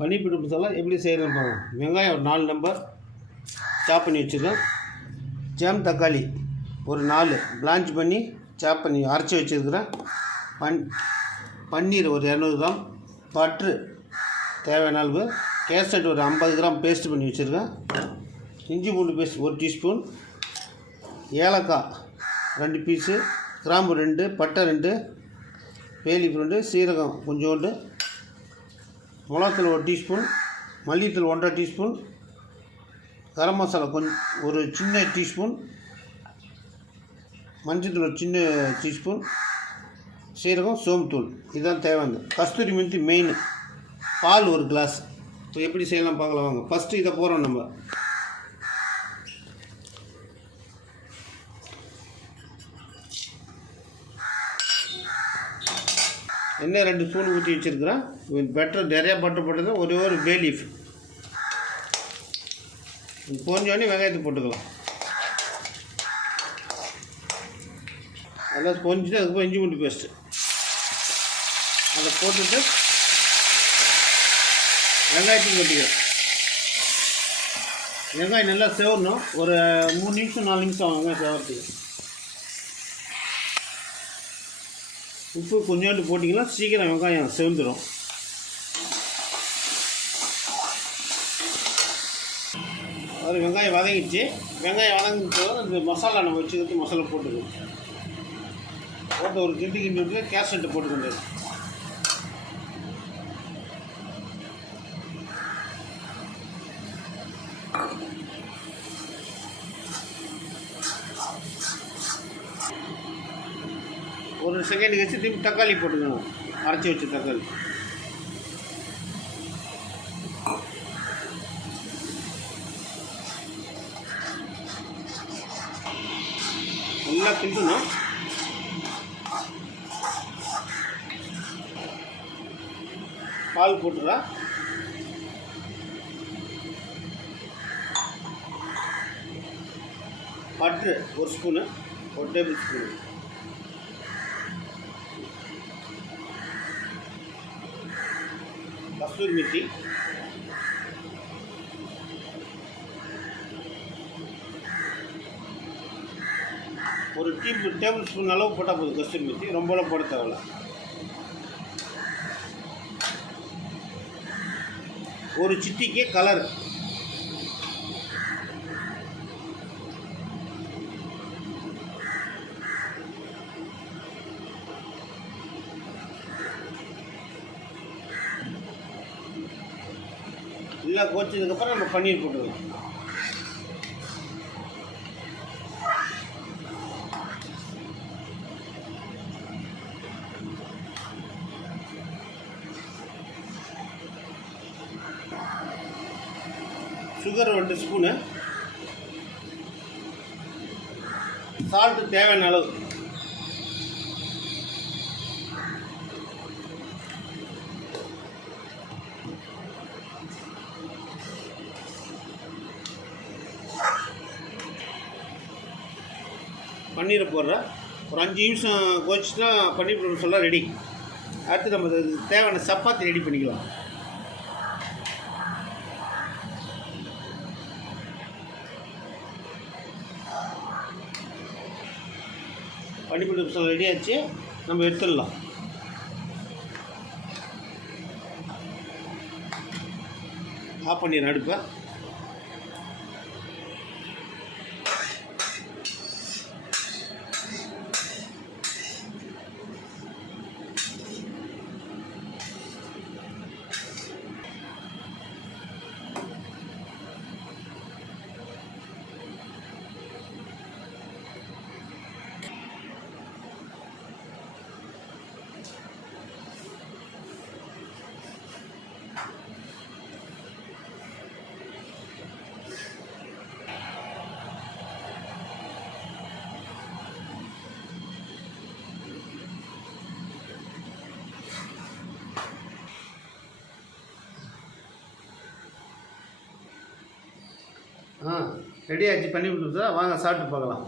பன்னீர் மசாலா எப்படி செய்யணும் பாருங்க. வெங்காயம் ஒரு 4 நம்பர் சாப் பண்ணி வச்சுருக்கேன். ஜாம் தக்காளி ஒரு 4 பிளான்ச் பண்ணி சாப் பண்ணி அரைச்சி வச்சுருக்கிறேன். பன்னீர் ஒரு 200 கிராம், பட்ரு தேவையான அளவு, கேசட் ஒரு 50 கிராம் பேஸ்ட் பண்ணி வச்சுருக்கேன். இஞ்சி பூண்டு பேஸ்ட் 1 டீஸ்பூன், ஏலக்காய் 2 பீஸு, கிராம்பு 2, பட்டை 2, பேலீஃப் 2, சீரகம் கொஞ்சோண்டு, மிளகாத்தூள் 1 டீஸ்பூன், மல்லித்தூள் 1.5 டீஸ்பூன், கரம் மசாலா கொஞ்சம் ஒரு சின்ன டீஸ்பூன், மஞ்சள் ஒரு சின்ன டீஸ்பூன், சீரகம், சோம்புத்தூள். இதுதான் தேவையானது. கஸ்தூரி மெந்தி மெயின். பால் ஒரு கிளாஸ். இப்போ எப்படி செய்யலாம் பார்க்கலாம் வாங்க. ஃபஸ்ட்டு இதை போகிறோம் நம்ம. எண்ணெய் 2 ஸ்பூன் ஊற்றி வச்சுருக்கிறேன். பட்டர் நிறையா பட்டர் போட்டது, ஒரே ஒரு பே லீஃப். பொரிஞ்சோடனே வெங்காயத்தை போட்டுக்கலாம். அதெல்லாம் பொரிஞ்சுட்டு அதுக்கப்புறம் இஞ்சி பூண்டு பேஸ்ட்டு அதை போட்டுட்டு வெங்காயத்தையும் கொட்டிக்கிறேன். வெங்காயம் நல்லா செவரணும். ஒரு 3 நிமிஷம் 4 நிமிஷம் வெங்காயம் செவறதுக்கு. உப்பு கொஞ்சோண்டு போட்டிங்கன்னா சீக்கிரம் வெங்காயம் செவந்துடும். அது வெங்காயம் வதங்கிடுச்சு. வெங்காயம் வதங்கிட்டு இந்த மசாலா நம்ம வச்சுக்கிட்டு மசாலா போட்டுக்கணும். போட்டு ஒரு கிண்டி விட்டு கேசட்டு போட்டுக்கொண்டு ஒரு செகண்ட் கழிச்சு திரும்பி தக்காளி போட்டுக்கணும். அரைச்சி வச்ச தக்காளி நல்லா கிண்டணும். பால் போட்டுறா. பட்ரு 1 ஸ்பூனு, 1 டேபிள் ஸ்பூனு, கஸ்தூரி மெத்தி, ஒரு டேபிள் ஸ்பூன் அளவு போட்டால் போதும். கஸ்தூரி மெத்தி ரொம்பலாம் போட தேவையில்ல. ஒரு சிட்டிக்கு கலர். எல்லாம் கோச்சதுக்கப்புறம் நம்ம பன்னீர் போட்டுக்கலாம். சுகர் 2 ஸ்பூனு, சால்ட்டு தேவையான அளவு, பன்னீரை போடுறேன். ஒரு 5 நிமிஷம் கோச்சிச்சுன்னா பன்னீர் போட சொல்ல ரெடி. அடுத்து நம்ம தேவையான சப்பாத்தி ரெடி பண்ணிக்கலாம். பன்னீர் மசாலா ரெடி ஆச்சு. நம்ம எடுத்துடலாம். ஆஃப் பண்ணிடுறேன் அடுப்பை. ரெடி ஆச்சு. பண்ணி கொடுத்துருந்தா வாங்க சாப்பிட்டு பார்க்கலாம்.